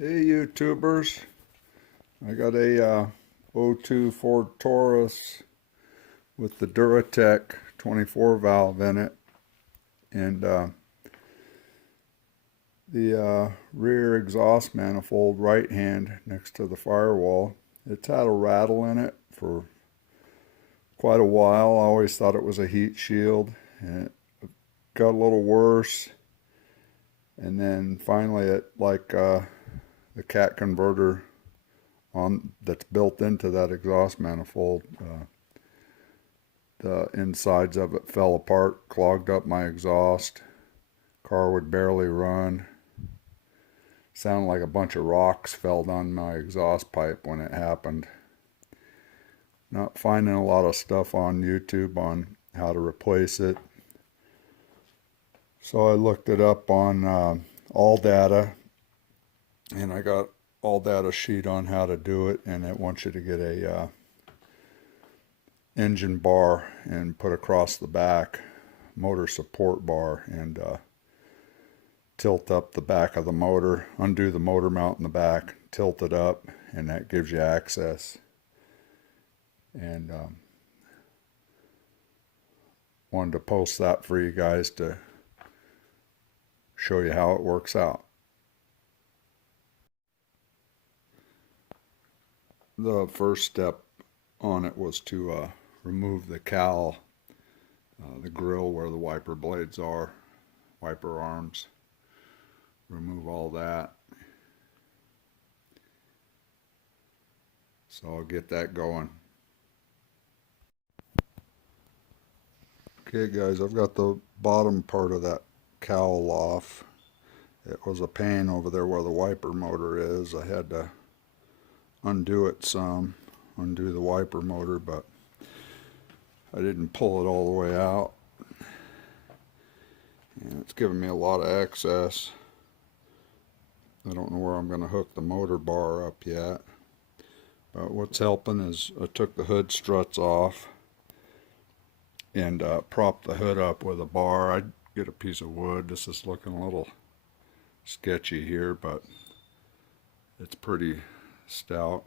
Hey YouTubers, I got a '02 Ford Taurus with the Duratec 24 valve in it, and the rear exhaust manifold right hand next to the firewall. It's had a rattle in it for quite a while. I always thought it was a heat shield, and it got a little worse, and then finally the cat converter on that's built into that exhaust manifold, the insides of it fell apart, clogged up my exhaust. Car would barely run. Sounded like a bunch of rocks fell down my exhaust pipe when it happened. Not finding a lot of stuff on YouTube on how to replace it, so I looked it up on AllData, and I got AllData sheet on how to do it, and it wants you to get a engine bar and put across the back, motor support bar, and tilt up the back of the motor, undo the motor mount in the back, tilt it up, and that gives you access. And wanted to post that for you guys to show you how it works out. The first step on it was to remove the cowl, the grill where the wiper blades are, wiper arms. Remove all that. So I'll get that going. Okay guys, I've got the bottom part of that cowl off. It was a pain over there where the wiper motor is. I had to undo it some, undo the wiper motor, but I didn't pull it all the way out. And it's giving me a lot of excess. I don't know where I'm going to hook the motor bar up yet. But what's helping is I took the hood struts off and propped the hood up with a bar. I'd get a piece of wood. This is looking a little sketchy here, but it's pretty stout.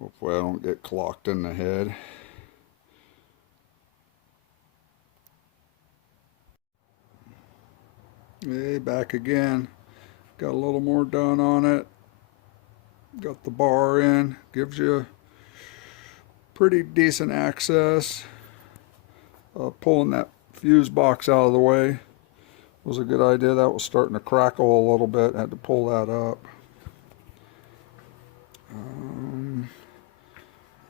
Hopefully I don't get clocked in the head. Hey, back again. Got a little more done on it. Got the bar in. Gives you pretty decent access. Pulling that fuse box out of the way was a good idea. That was starting to crackle a little bit. Had to pull that up.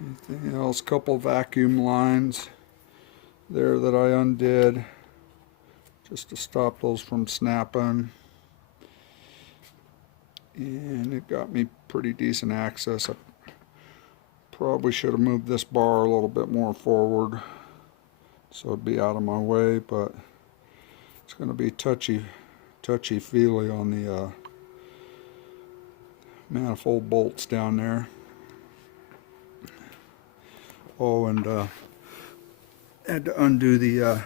Anything else? Couple vacuum lines there that I undid just to stop those from snapping. And it got me pretty decent access. I probably should have moved this bar a little bit more forward so it'd be out of my way, but it's going to be touchy-feely on the manifold bolts down there. Oh, and had to undo the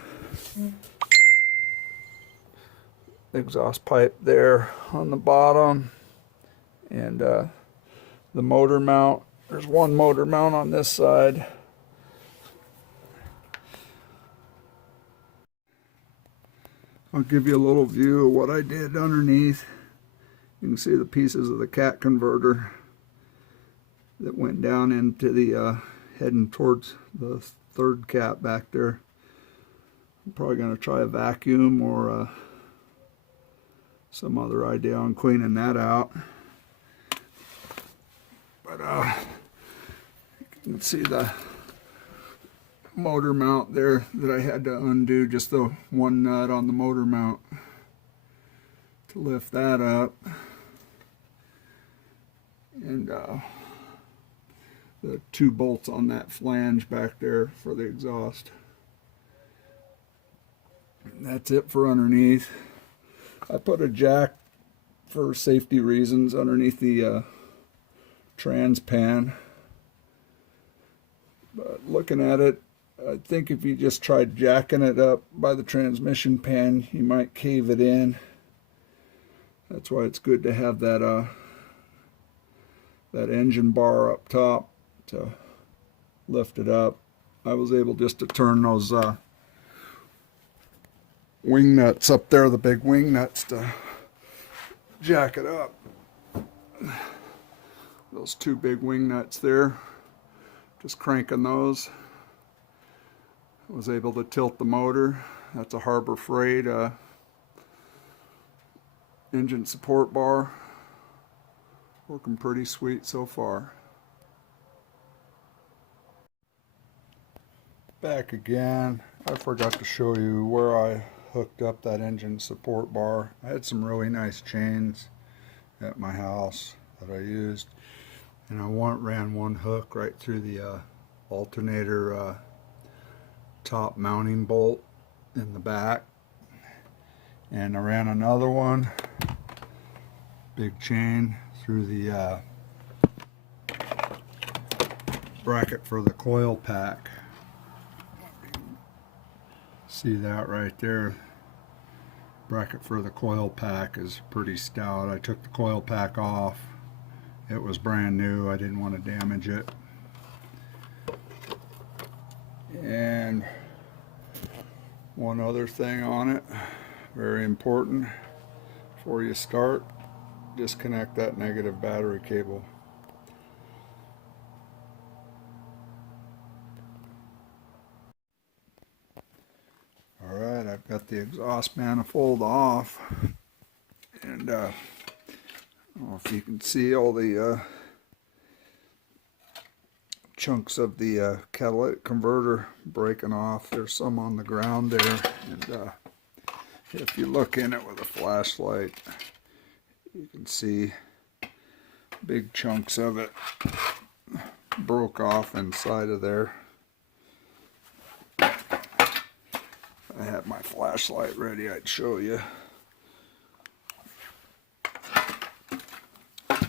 exhaust pipe there on the bottom, and the motor mount. There's one motor mount on this side. I'll give you a little view of what I did underneath. You can see the pieces of the cat converter that went down into the heading towards the third cat back there. I'm probably going to try a vacuum or some other idea on cleaning that out. But you can see the motor mount there that I had to undo, just the one nut on the motor mount to lift that up. And the two bolts on that flange back there for the exhaust. And that's it for underneath. I put a jack for safety reasons underneath the trans pan, but looking at it, I think if you just tried jacking it up by the transmission pan, you might cave it in. That's why it's good to have that that engine bar up top to lift it up. I was able just to turn those wing nuts up there, the big wing nuts, to jack it up. Those two big wing nuts there, just cranking those. I was able to tilt the motor. That's a Harbor Freight engine support bar. Working pretty sweet so far. Back again. I forgot to show you where I hooked up that engine support bar. I had some really nice chains at my house that I used, and I ran one hook right through the alternator top mounting bolt in the back, and I ran another one, big chain, through the bracket for the coil pack. See that right there? Bracket for the coil pack is pretty stout. I took the coil pack off. It was brand new. I didn't want to damage it. And one other thing on it, very important, before you start, disconnect that negative battery cable. Alright, I've got the exhaust manifold off, and I don't know if you can see all the chunks of the catalytic converter breaking off. There's some on the ground there, and if you look in it with a flashlight, you can see big chunks of it broke off inside of there. If I had my flashlight ready, I'd show you. Got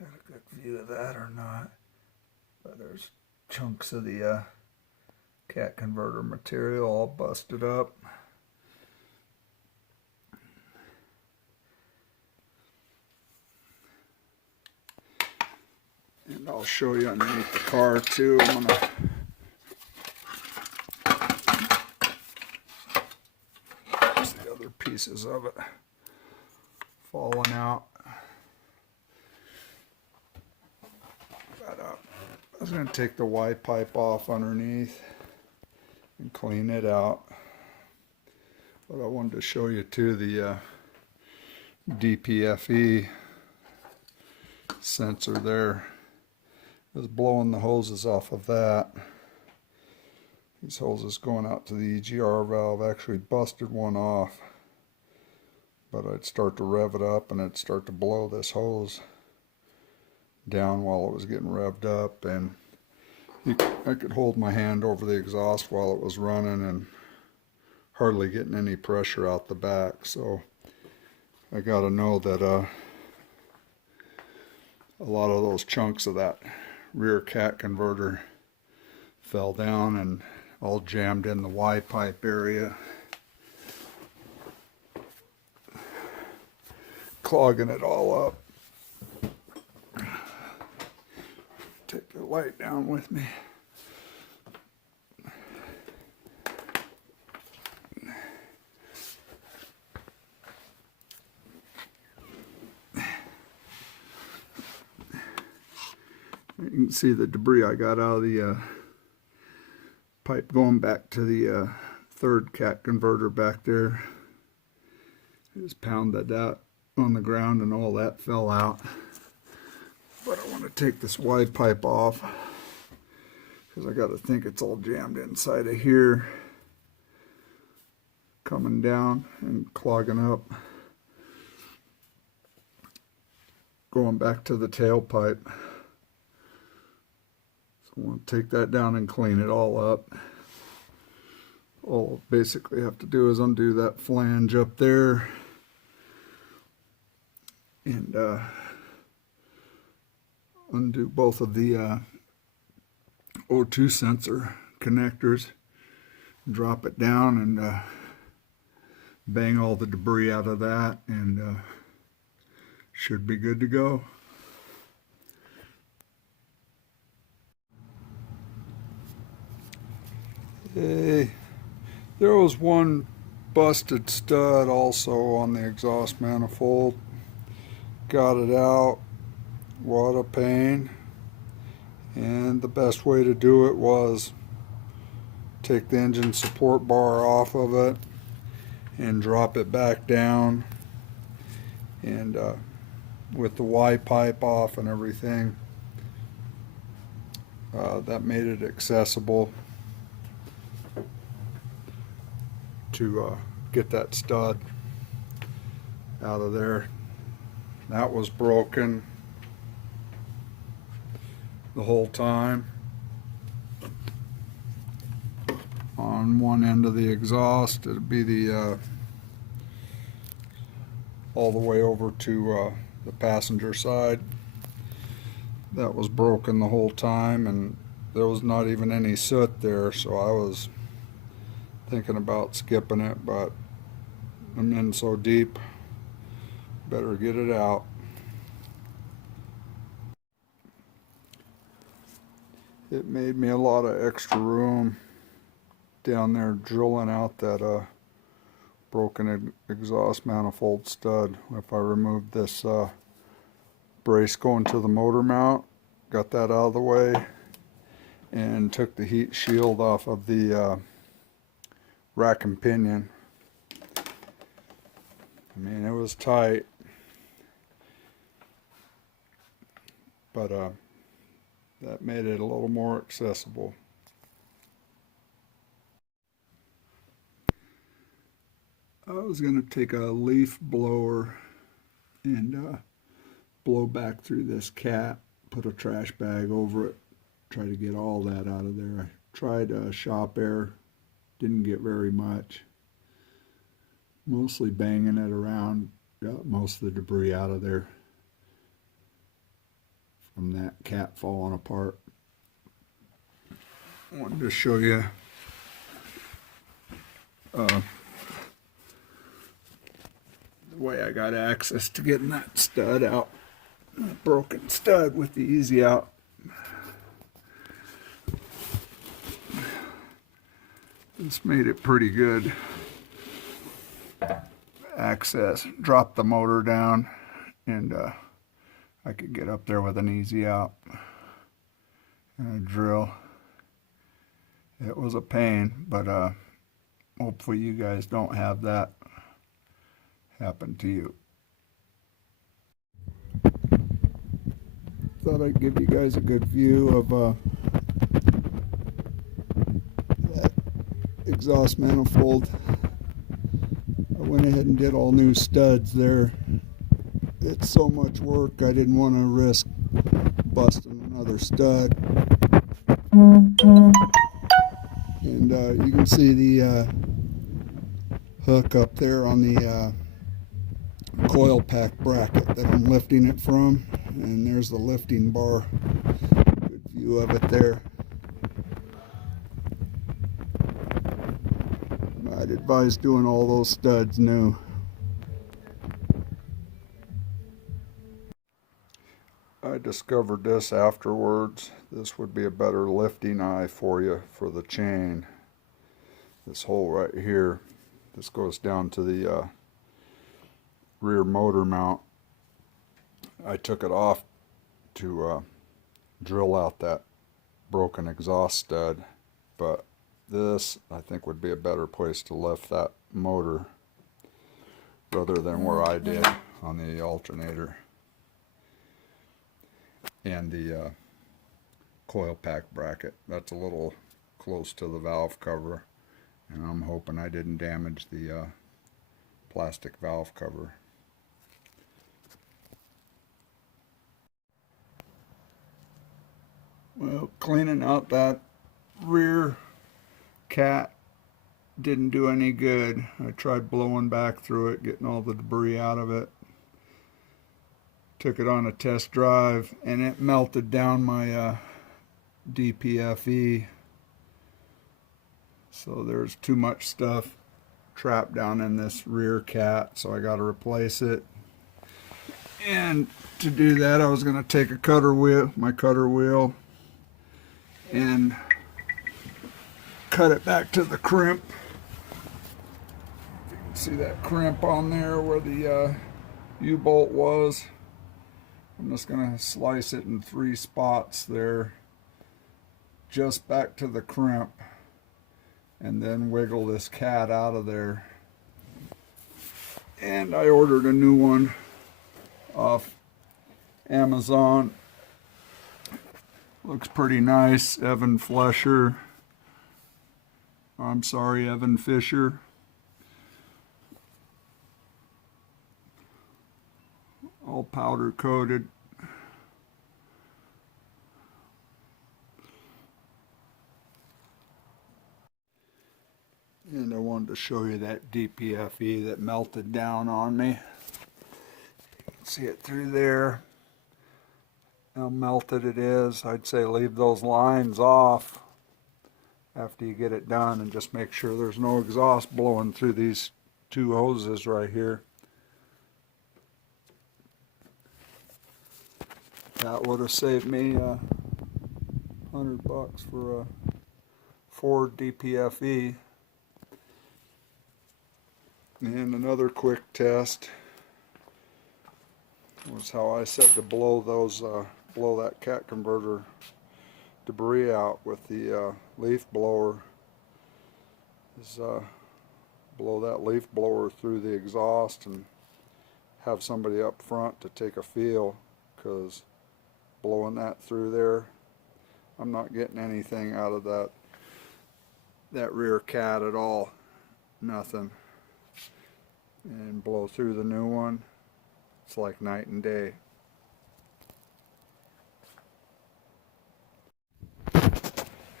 a good view of that or not? But there's chunks of the cat converter material all busted up. And I'll show you underneath the car too. I'm gonna see the other pieces of it falling out. But I was gonna take the Y pipe off underneath and clean it out. But I wanted to show you too the DPFE sensor there. I was blowing the hoses off of that. These hoses going out to the EGR valve, actually busted one off. But I'd start to rev it up and it'd start to blow this hose down while it was getting revved up, and I could hold my hand over the exhaust while it was running and hardly getting any pressure out the back. So I got to know that a lot of those chunks of that rear cat converter fell down and all jammed in the Y pipe area, clogging it all up. Take the light down with me. You can see the debris I got out of the pipe going back to the third cat converter back there. I just pounded that on the ground and all that fell out. But I want to take this Y pipe off because I got to think it's all jammed inside of here, coming down and clogging up, going back to the tailpipe. I want to take that down and clean it all up. All I basically have to do is undo that flange up there and undo both of the O2 sensor connectors, drop it down, and bang all the debris out of that, and should be good to go. Hey, there was one busted stud also on the exhaust manifold. Got it out. What a pain. And the best way to do it was take the engine support bar off of it and drop it back down, and with the Y pipe off and everything, that made it accessible to get that stud out of there. That was broken the whole time on one end of the exhaust. It'd be the all the way over to the passenger side. That was broken the whole time, and there was not even any soot there, so I was thinking about skipping it, but I'm in so deep, better get it out. It made me a lot of extra room down there drilling out that broken exhaust manifold stud. If I removed this brace going to the motor mount, got that out of the way, and took the heat shield off of the rack and pinion. I mean, it was tight, but that made it a little more accessible. I was going to take a leaf blower and blow back through this cap, put a trash bag over it, try to get all that out of there. I tried shop air, didn't get very much. Mostly banging it around, got most of the debris out of there from that cap falling apart. I wanted to show you the way I got access to getting that stud out. That broken stud with the easy out. This made it pretty good access. Dropped the motor down, and I could get up there with an easy out and a drill. It was a pain, but hopefully you guys don't have that happen to you. Thought I'd give you guys a good view of that exhaust manifold. I went ahead and did all new studs there. It's so much work, I didn't want to risk busting another stud. And you can see the hook up there on the coil pack bracket that I'm lifting it from, and there's the lifting bar. Good view of it there. I'd advise doing all those studs new. I discovered this afterwards. This would be a better lifting eye for you for the chain. This hole right here, this goes down to the rear motor mount. I took it off to drill out that broken exhaust stud, but this I think would be a better place to lift that motor rather than where I did on the alternator and the coil pack bracket. That's a little close to the valve cover, and I'm hoping I didn't damage the plastic valve cover. Well, cleaning out that rear cat didn't do any good. I tried blowing back through it, getting all the debris out of it. Took it on a test drive, and it melted down my DPFE So there's too much stuff trapped down in this rear cat, so I got to replace it. And to do that, I was going to take a cutter wheel, my cutter wheel, and cut it back to the crimp. You can see that crimp on there where the U-bolt was. I'm just going to slice it in 3 spots there, just back to the crimp, and then wiggle this cat out of there. And I ordered a new one off Amazon. Looks pretty nice. Evan Fisher. All powder coated. And I wanted to show you that DPFE that melted down on me. You can see it through there. How melted it is. I'd say leave those lines off after you get it done, and just make sure there's no exhaust blowing through these 2 hoses right here. That would have saved me $100 for a Ford DPFE. And another quick test was how I said to blow that cat converter debris out with the leaf blower. Is blow that leaf blower through the exhaust and have somebody up front to take a feel, because blowing that through there, I'm not getting anything out of that rear cat at all. Nothing. And blow through the new one, it's like night and day.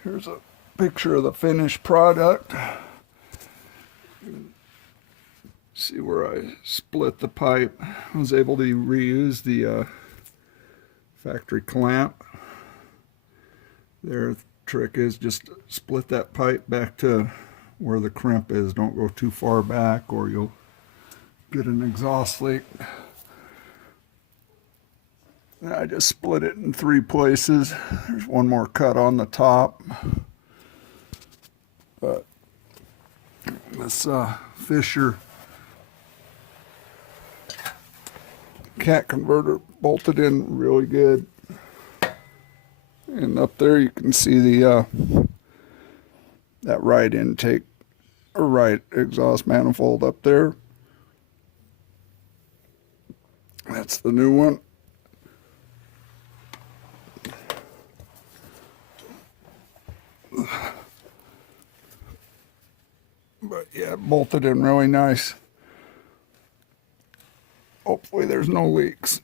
Here's a picture of the finished product. See where I split the pipe. I was able to reuse the factory clamp. There, the trick is just split that pipe back to where the crimp is. Don't go too far back or you'll get an exhaust leak. I just split it in 3 places. There's one more cut on the top. But this Fisher cat converter bolted in really good. And up there you can see the that right intake or right exhaust manifold up there. That's the new one. But yeah, bolted in really nice. Hopefully there's no leaks.